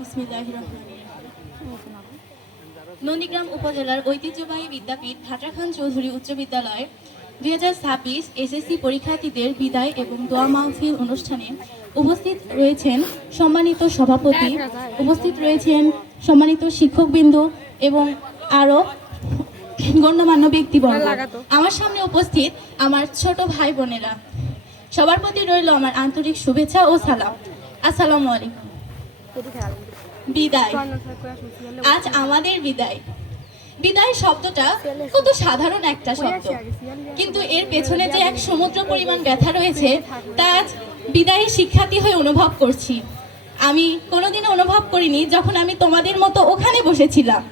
বিসমিল্লাহির রহমানির রহিম। নন্দীগ্রাম উপজেলার ঐতিহ্যবাহী বিদ্যাপীঠ ভাট্রা খান চৌধুরী উচ্চ বিদ্যালয়ের 2026 এসএসসি পরীক্ষার্থীদের বিদায় এবং দোয়া মাহফিল অনুষ্ঠানে উপস্থিত রয়েছেন সম্মানিত সভাপতি, উপস্থিত রয়েছেন সম্মানিত শিক্ষকবৃন্দ এবং আরও গণ্যমান্য ব্যক্তিবর্গ। আমার সামনে উপস্থিত আমার ছোট ভাই বোনেরা, সবার প্রতি রইল আমার আন্তরিক শুভেচ্ছা ও সালাম। আসসালামু আলাইকুম। বিদায়, আজ আমাদের বিদায়। বিদায় শব্দটা কত সাধারণ একটা শব্দ, কিন্তু এর পেছনে যে এক সমুদ্র পরিমাণ ব্যথা রয়েছে তা আজ বিদায়ের শিক্ষার্থী হয়ে অনুভব করছি। আমি কোনোদিনও অনুভব করিনি যখন আমি তোমাদের মতো ওখানে বসেছিলাম।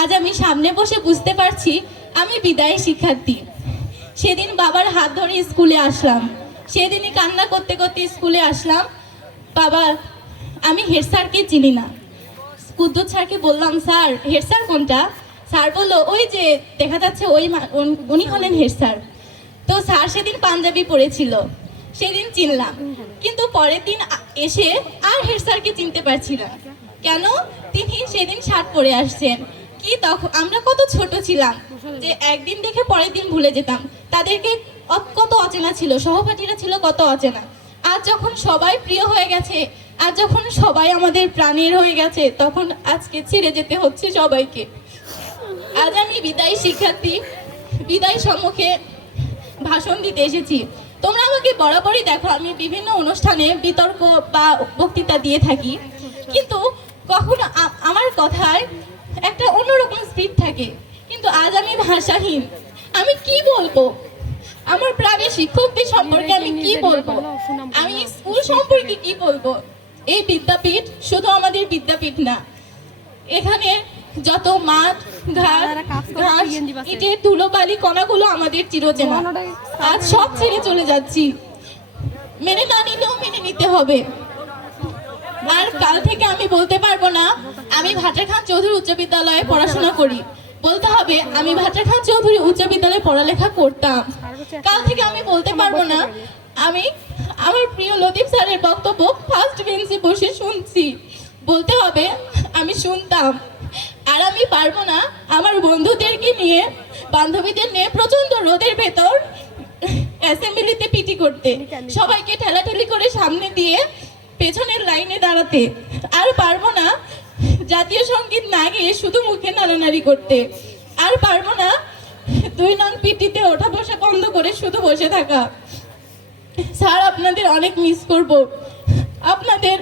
আজ আমি সামনে বসে বুঝতে পারছি আমি বিদায়ের শিক্ষার্থী। সেদিন বাবার হাত ধরে স্কুলে আসলাম, সেদিনই কান্না করতে করতে স্কুলে আসলাম। বাবা, আমি হেড স্যারকে চিনি না। কুদ্দুস স্যারকে বললাম, স্যার হেড স্যার কোনটা? স্যার বললো, ওই যে দেখা যাচ্ছে উনি হলেন হেড স্যার। তো স্যার সেদিন পাঞ্জাবি পরেছিল, সেদিন চিনলাম, কিন্তু পরের দিন এসে আর হেড স্যারকে চিনতে পারছি না। কেন? তিনি সেদিন শার্ট পরে আসছেন। কি তখন আমরা কত ছোট ছিলাম যে একদিন দেখে পরের দিন ভুলে যেতাম। তাদেরকে কত অচেনা ছিল, সহপাঠীরা ছিল কত অচেনা। আজ যখন সবাই প্রিয় হয়ে গেছে, আজ যখন সবাই আমাদের প্রাণের হয়ে গেছে, তখন আজকে ছেড়ে যেতে হচ্ছে সবাইকে। আজ আমি বিদায়ী শিক্ষার্থী, বিদায় সম্মুখে ভাষণ দিতে এসেছি। তোমরা আমাকে বরাবরই দেখো, আমি বিভিন্ন অনুষ্ঠানে বিতর্ক বা বক্তৃতা দিয়ে থাকি, কিন্তু কখনো আমার কথায় একটা অন্যরকম স্পিড থাকে। কিন্তু আজ আমি ভাষাহীন, আমি কি বলবো? আমার প্রাণের শিক্ষকদের সম্পর্কে আমি কি বলবো? আমি স্কুল সম্পর্কে কি বলবো? এই বিদ্যাপীঠ শুধু আমাদের বিদ্যাপীঠ না, এখানে যত মাঠ ঘাট ঘাস ইটের ধুলোবালি কণাগুলো আমাদের চিরচেনা। আজ সব ছেড়ে চলে যাচ্ছি, মেনে না নিলেও মেনে নিতে হবে। আর কাল থেকে আমি বলতে পারবো না আমি ভাট্রা খান চৌধুরী উচ্চ বিদ্যালয়ে পড়াশোনা করি, বলতে হবে আমি ভাট্রা খান চৌধুরী উচ্চ বিদ্যালয়ে পড়ালেখা করতাম। কাল থেকে আমি বলতে পারবো না আমি আমার প্রিয় লতিফ স্যারের বক্তব্য ফার্স্ট বেঞ্চে বসে শুনছি, বলতে হবে আমি শুনতাম। আর আমি পারবো না আমার বন্ধুদেরকে নিয়ে, বান্ধবীদের নিয়ে প্রচন্ড রোদের ভেতর অ্যাসেম্বলিতে পিটি করতে, সবাইকে ঠেলাঠেলি করে সামনে দিয়ে পেছনের লাইনে দাঁড়াতে। আর পারবো না জাতীয় সঙ্গীত না গিয়ে শুধু মুখে নাড়ানাড়ি করতে। আর পারবো না 2 নং পিটিতে ওঠা বসা বন্ধ করে শুধু বসে থাকা। স্যার, আপনাদের অনেক মিস করব, আপনাদের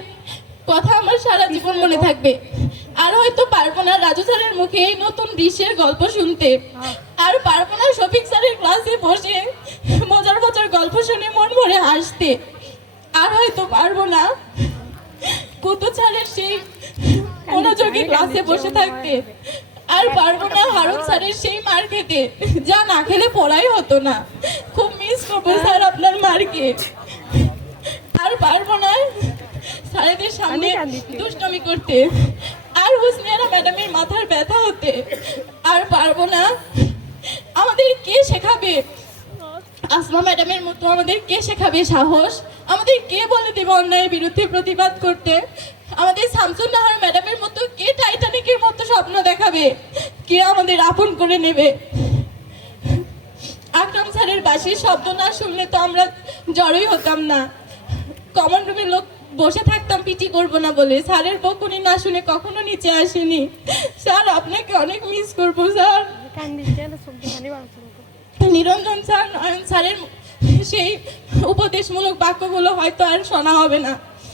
কথা আমার সারা জীবন মনে থাকবে। আর হয়তো পারবো না রাজু স্যারের মুখে এই নতুন দৃশ্যের গল্প শুনতে, আর পারবো না শফিক স্যারের ক্লাসে বসে মজার মজার গল্প শুনে মন ভরে হাসতে। আর হয়তো পারবো না কুদ্দুস স্যারের সেই মনোযোগী ক্লাসে বসে থাকতে। আর পারবো না হারুন স্যারের সেই মার খেতে, যা না খেলে পড়াই হতো না। খুব মিস করবো স্যার আপনার মারকে। আর পারবো না স্যারেদের সামনে দুষ্টমি করতে, আর হুসনিয়ারা ম্যাডামের মাথার ব্যথা হতে। আর পারবো না আমাদের কে শেখাবে আসমা ম্যাডামের মতো, আমাদের কে শেখাবে সাহস, আমাদের কে বলে দেবে অন্যায়ের বিরুদ্ধে প্রতিবাদ করতে, আমাদের শামসুন নাহার ম্যাডামের মতো কে টাইটানিকের মতো স্বপ্ন দেখাবে, কে আমাদের আপন করে নেবে। আকরাম স্যারের বাঁশির শব্দ না শুনলে তো আমরা জড়ই হতাম না, কমন রুমে লোক বসে থাকতাম পিটি করবো না বলে। স্যারের বকুনি না শুনে কখনো নিচে আসেনি। স্যার, আপনাকে অনেক মিস করবো স্যার। নিরঞ্জন স্যার, নয়ন স্যারের সেই উপদেশমূলক বাক্যগুলো হয়তো আর শোনা হবে না।